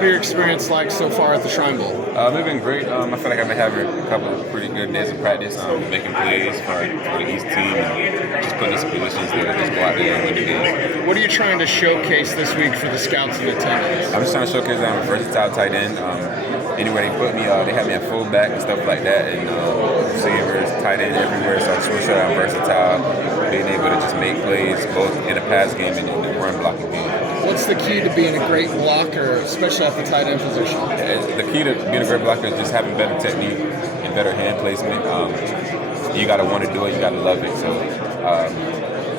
What are your experience like so far at the Shrine Bowl? It's been great. I feel like I've been having a couple of pretty good days of practice, making plays for the East team, and just putting us in positions to just go out there and win the games. What are you trying to showcase this week for the scouts in attendance? I'm just trying to showcase that I'm a versatile tight end. Anywhere they put me, they have me at fullback and stuff like that, and receivers, tight end everywhere. So I just want to show that I'm versatile, being able to just make plays both in the pass game and in the run blocking game. What's the key to being a great blocker, especially at the tight end position? The key to being a great blocker is just having better technique and better hand placement. You got to want to do it. You got to love it. So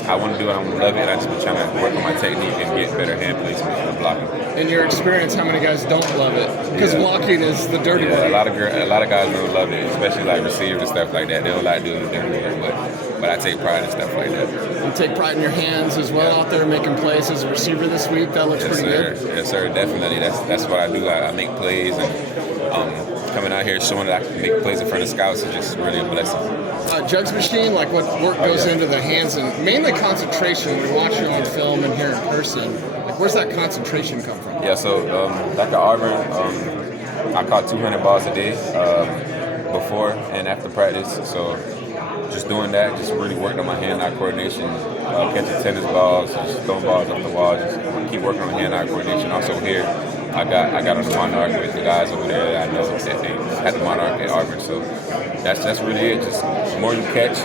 I want to do it. I want to love it. I just been trying to work on my technique and get better hand placement for blocking. In your experience, how many guys don't love it? Because blocking is the dirty work. A lot of guys don't love it, especially like receivers and stuff like that. They don't like doing the dirty work, but I take pride in stuff like that. You take pride in your hands as well out there making plays as a receiver this week. That looks pretty good. Yes, sir. Definitely. That's what I do. I make plays, and coming out here showing that I can make plays in front of scouts is just really a blessing. Jugs machine, like what work goes into the hands and mainly concentration. When you're watching on film and here in person, like where's that concentration come from? Yeah, so back at Auburn, I caught 200 balls a day before and after practice. So just doing that, just really worked on my hand-eye coordination, catching tennis balls, just throwing balls up the wall, just keep working on hand-eye coordination. Also here, I got on the Monarch with the guys over there that I know that they had the Monarch at Auburn. So that's really it. Just the more you catch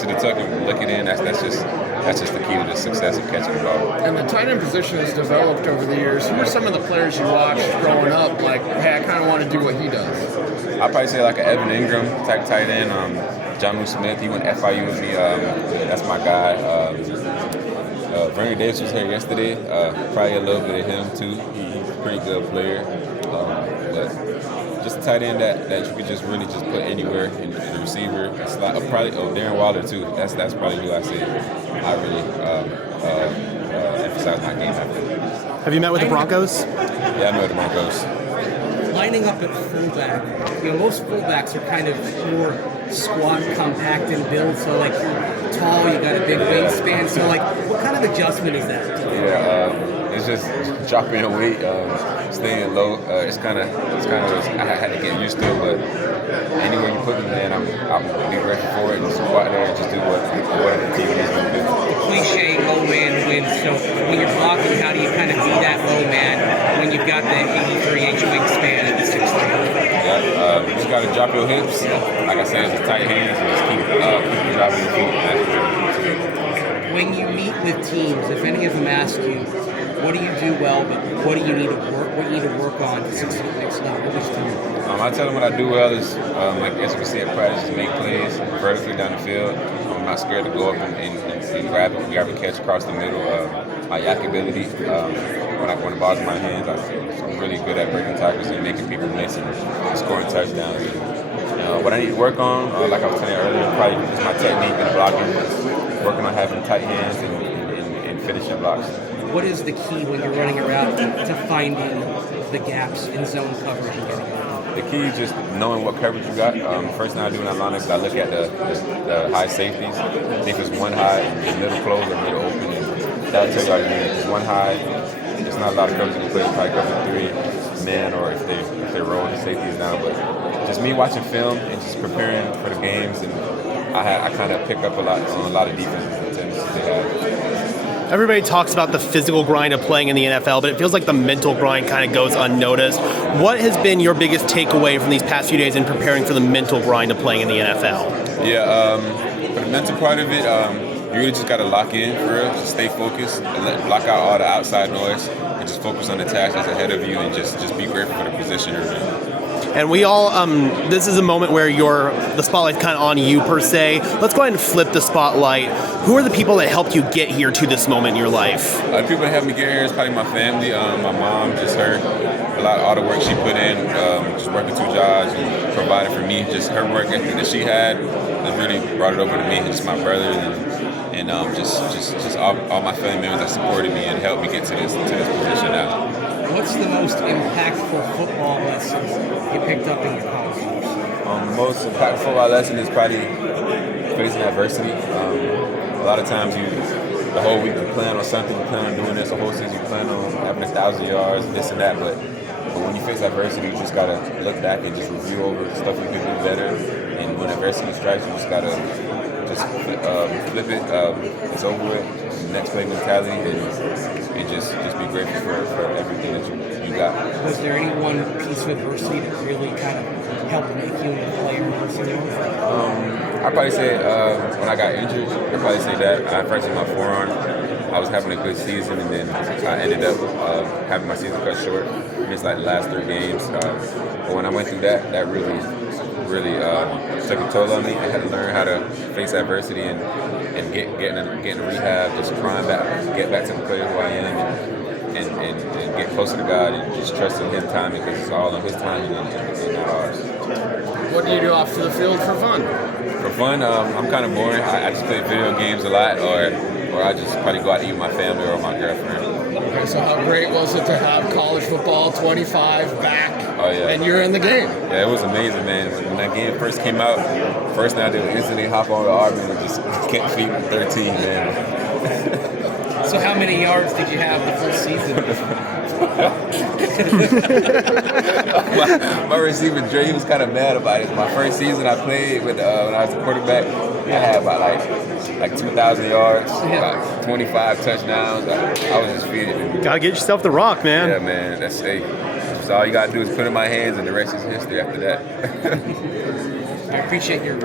to the tuck and look it in. That's just the key to the success of catching the ball. And the tight end position has developed over the years. Who are some of the players you watched growing up? Like, hey, I kind of want to do what he does. I'd probably say like an Evan Ingram type tight end. John Smith, he went to FIU with me. That's my guy. Vernon Davis was here yesterday. Probably a little bit of him too. He's a pretty good player. But just a tight end that you could just really just put anywhere in the receiver. Probably Darren Waller too. That's probably who I say I really emphasize my game after. Have you met with the Broncos? Yeah, I met with the Broncos. Lining up at fullback, most fullbacks are kind of more squat, compact in build. So like you're tall, you got a big wingspan. So like, what kind of adjustment is that? Yeah, it's just dropping the weight, staying low. It's kind of I had to get used to it, but anywhere you put me, man, I'm be ready for it and just go out there and just do what the team is going to do. The cliche low man wins. So when you're blocking, how do you kind of be that low man when you've got the 83-inch wingspan and the 6'3"? Yeah, you just got to drop your hips. Like I said, just tight hands and just keep dropping your feet. When you meet with teams, if any of them ask you, what do you do well, but what do you need to work? What do you need to work on to succeed next level? What is to I tell them what I do well is, like as you can see at practice, just make plays vertically down the field. I'm not scared to go up and grab a catch across the middle. My yak ability, when the ball's in my hands, I'm really good at breaking tackles and making people miss and scoring touchdowns. What I need to work on, like I was saying earlier, probably just my technique and blocking, working on having tight hands and finishing blocks. What is the key when you're running around to finding the gaps in zone coverage and getting it? The key is just knowing what coverage you got. First thing I do when I line up is I look at the high safeties. If it's one high, the middle closed or middle open, that'll tell you all you need. If it's one high, there's not a lot of coverage you can play. Probably cover three men, or if they're rolling the safeties down. But just me watching film and just preparing for the games, and I kind of pick up on a lot of defensive tendencies they have. Everybody talks about the physical grind of playing in the NFL, but it feels like the mental grind kind of goes unnoticed. What has been your biggest takeaway from these past few days in preparing for the mental grind of playing in the NFL? Yeah, for the mental part of it, you really just got to lock in for real, just stay focused, and block out all the outside noise, and just focus on the task that's ahead of you, and just be grateful for the position you're in. And we all, this is a moment where the spotlight's kind of on you per se. Let's go ahead and flip the spotlight. Who are the people that helped you get here to this moment in your life? The people that helped me get here is probably my family, my mom, just her, all the work she put in, just working 2 jobs and providing for me. Just her work ethic that she had that really brought it over to me. And just my brothers and just all my family members that supported me and helped me get to this position now. What's the most impactful football lesson you picked up in your college years? The most impactful football lesson is probably facing adversity. A lot of times the whole week you plan on something, you plan on doing this, the whole season you plan on having 1,000 yards, this and that, but But when you face adversity, you just gotta look back and just review over stuff you can do better. And when adversity strikes, you just gotta just flip it. It's over with. Next play mentality, and just be grateful for everything that you got. Was there any one piece of adversity that really kind of helped make you a player in I'd probably say when I got injured, I'd probably say that I fractured my forearm. I was having a good season, and then I ended up having my season cut short. Missed like the last 3 games. But when I went through that, that really took a toll on me. I had to learn how to face adversity and get in rehab, just trying get back to the player who I am, and get closer to God and just trusting His timing, because it's all on His timing and not ours. What do you do off to the field for fun? For fun, I'm kind of boring. I just play video games a lot, or I just probably go out to eat with my family or my girlfriend. Okay, so how great was it to have college football 25 back, and you're in the game? Yeah, it was amazing, man. When that game first came out, first thing I did was instantly hop on to Auburn and just kept feet 13, man. So how many yards did you have the full season? my receiver, Dre, he was kind of mad about it. My first season I played with when I was a quarterback, I had about like 2,000 yards, about 25 touchdowns. I was just feeding it. Gotta get yourself the rock, man. Yeah, man. That's all you gotta do is put it in my hands, and the rest is history after that. I appreciate your